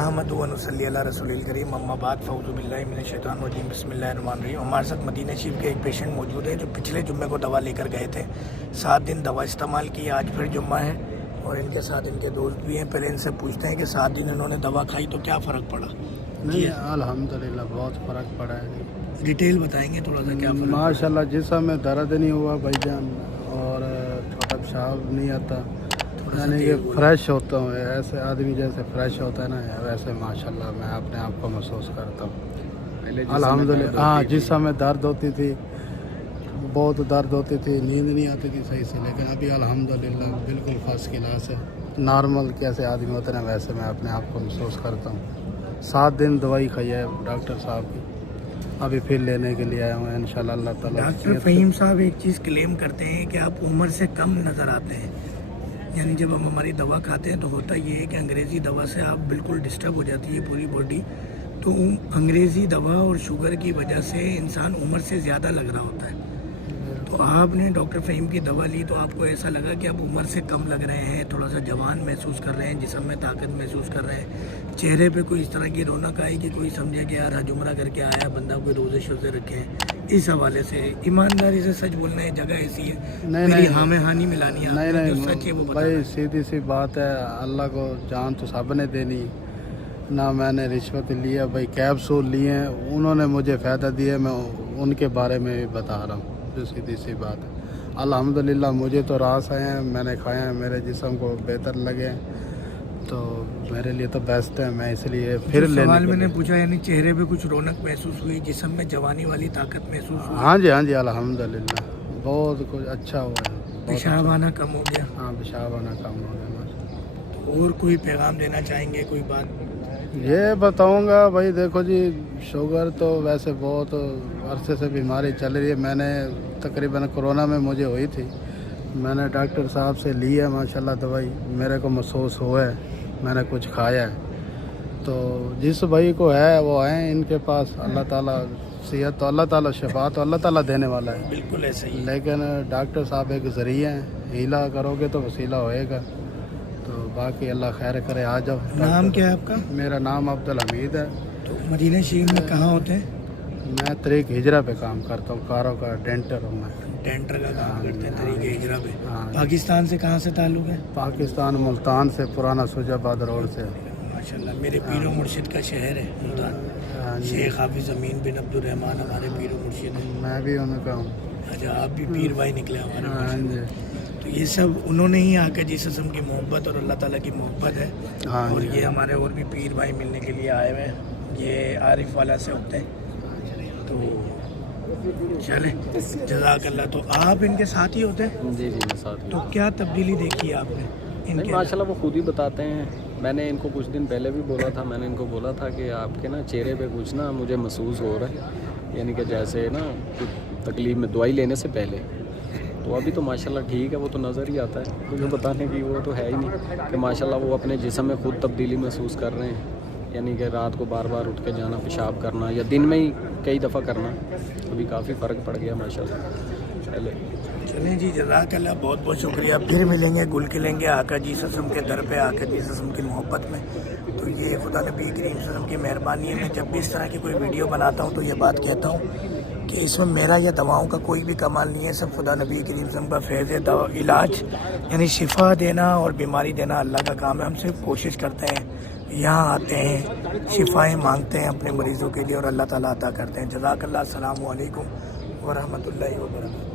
अहमद व नसल्ली अला रसूलिल करीम अम्मा बाद फ़ऊज़ु बिल्लाहि मिनश शैतानिर रजीम बिस्मिल्लाहिर्रहमानिर्रहीम। हमारे साथ मदीना शरीफ के एक पेशेंट मौजूद है जो पिछले जुम्मे को दवा लेकर गए थे। 7 दिन दवा इस्तेमाल की, आज फिर जुम्मा है और इनके साथ इनके दोस्त भी हैं। पहले इनसे पूछते हैं कि 7 दिन इन्होंने दवा खाई तो क्या फ़र्क पड़ा। नहीं, अल्हम्दुलिल्लाह बहुत फ़र्क पड़ा है। डिटेल बताएंगे थोड़ा सा क्या फ़र्क? माशाल्लाह जिस्म में दर्द नहीं हुआ भाईजान, और छोटा पेशाब नहीं आता, यानी कि फ्रेश होता हूँ, ऐसे आदमी जैसे फ्रेश होता है ना वैसे माशाल्लाह मैं अपने आप को महसूस करता हूँ अल्हम्दुलिल्लाह। हाँ, जिस्म में दर्द होती थी, बहुत दर्द होती थी, नींद नहीं आती थी सही से, लेकिन अभी अल्हम्दुलिल्लाह बिल्कुल फर्स्ट क्लास है। नॉर्मल कैसे आदमी होते हैं वैसे मैं अपने आप को महसूस करता हूँ। 7 दिन दवाई खाई है डॉक्टर साहब की, अभी फिर लेने के लिए आया हूँ इंशाल्लाह अल्लाह ताला। डॉक्टर फ़हीम साहब एक चीज़ क्लेम करते हैं कि आप उम्र से कम नज़र आते हैं, यानी जब हम हमारी दवा खाते हैं तो होता ये है कि अंग्रेज़ी दवा से आप बिल्कुल डिस्टर्ब हो जाती है पूरी बॉडी, तो अंग्रेज़ी दवा और शुगर की वजह से इंसान उम्र से ज़्यादा लग रहा होता है। तो आपने डॉक्टर फ़हीम की दवा ली तो आपको ऐसा लगा कि आप उम्र से कम लग रहे हैं, थोड़ा सा जवान महसूस कर रहे हैं, जिस्म में ताकत महसूस कर रहे हैं, चेहरे पे कोई इस तरह की रौनक आई कि कोई समझे कि यार हज उम्रा करके आया बंदा, कोई रोज़े शोज़े रखे हैं। इस हवाले से ईमानदारी से सच बोलना है, जगह ऐसी है मेरी हाँ में हाँ नहीं मिलानी है, नहीं जो सच है वो भाई सीधी सी बात है, अल्लाह को जान तो सब ने देनी, ना मैंने रिश्वत लिया भाई, कैप्सूल लिए हैं उन्होंने मुझे फ़ायदा दिया, मैं उनके बारे में भी बता रहा हूँ, जो सीधी सी बात है। अल्हम्दुलिल्लाह मुझे तो रास आए हैं, मैंने खाए हैं, मेरे जिस्म को बेहतर लगे हैं, तो मेरे लिए तो बेस्ट है, मैं इसलिए फिर लेने सवाल मैंने पूछा, यानी चेहरे पे कुछ रौनक महसूस हुई, जिस्म में जवानी वाली ताकत महसूस हुई? हाँ जी अल्हम्दुलिल्लाह बहुत कुछ अच्छा हुआ है। पेशाब आना कम हो गया? हाँ, पेशाब आना कम हो गया। तो और कोई पैगाम देना चाहेंगे, कोई बात? ये बताऊंगा भाई, देखो जी शुगर तो वैसे बहुत अरसे से बीमारी चल रही है, मैंने तकरीबन कोरोना में मुझे हुई थी, मैंने डॉक्टर साहब से ली है माशाल्लाह दवाई, मेरे को महसूस हुआ है, मैंने कुछ खाया है। तो जिस भाई को है वो आए इनके पास, अल्लाह ताला सेहत तो अल्लाह ताला, शफा तो अल्लाह ताला देने वाला है, बिल्कुल ऐसा ही। लेकिन डॉक्टर साहब एक ज़रिया है, हीला करोगे तो वसीला होएगा, तो बाकी अल्लाह खैर करे। आ जाओ। नाम क्या है आपका? मेरा नाम अब्दुल हमीद है। तो मदीना शरीफ में कहाँ होते हैं? मैं तरीक हिजरा पे काम करता हूँ, कारों का डेंटर हूँ मैं। डेंटर का काम करते हैं तरीके हिजरा पे। हाँ। पाकिस्तान से कहाँ से ताल्लुक़ है? पाकिस्तान मुल्तान से, पुराना सुजाबाद रोड से। माशाल्लाह, मेरे पीरो मुर्शिद का शहर है मुल्तान। शेख हाफिज़ अमीन बिन अब्दुल रहमान हमारे पीरो मुर्शिद हैं। मैं भी उनका हूँ। अच्छा, आप भी पीर भाई निकले हमारे? हाँ जी। तो ये सब उन्होंने ही आकर जिस किस्म की मोहब्बत और अल्लाह ताला की मोहब्बत है। हाँ, और ये हमारे और भी पीर भाई मिलने के लिए आए हुए हैं, ये आरिफ वाला से होते हैं। तो चले जज़ाकल्लाह। तो आप इनके साथ ही होते हैं? जी मैं साथ ही। तो क्या तब्दीली देखी है आपने नहीं माशाल्लाह वो खुद ही बताते हैं। मैंने इनको कुछ दिन पहले भी बोला था, मैंने इनको बोला था कि आपके ना चेहरे पे कुछ ना मुझे महसूस हो रहा है, यानी कि जैसे ना कुछ तकलीफ में दवाई लेने से पहले। तो अभी तो माशाल्लाह ठीक है, वो तो नज़र ही आता है, मुझे बताने की वो तो है ही नहीं कि माशाल्लाह वो अपने जिस्म में खुद तब्दीली महसूस कर रहे हैं, यानी कि रात को बार बार उठ के जाना, पेशाब करना, या दिन में ही कई दफ़ा करना, अभी काफ़ी फ़र्क पड़ गया माशाल्लाह। चले चलें जी, जज़ाकल्लाह, बहुत बहुत शुक्रिया। फिर मिलेंगे, गुल खिलेंगे आका जी ससम के दर पे, आका जी ससम की मोहब्बत में। तो ये खुदा नबी करीम ससम की मेहरबानी है। मैं जब भी इस तरह की कोई वीडियो बनाता हूँ तो ये बात कहता हूँ कि इसमें मेरा या दवाओं का कोई भी कमाल नहीं है, सब खुदा नबी करीम ससम का फैज़ है। दवा इलाज यानी शिफा देना और बीमारी देना अल्लाह का काम है। हम सिर्फ कोशिश करते हैं, यहाँ आते हैं, शिफाएँ मांगते हैं अपने मरीज़ों के लिए और अल्लाह ताला अता करते हैं। जज़ाकल्लाह। अस्सलामु अलैकुम व रहमतुल्लाहि व बरकातहू।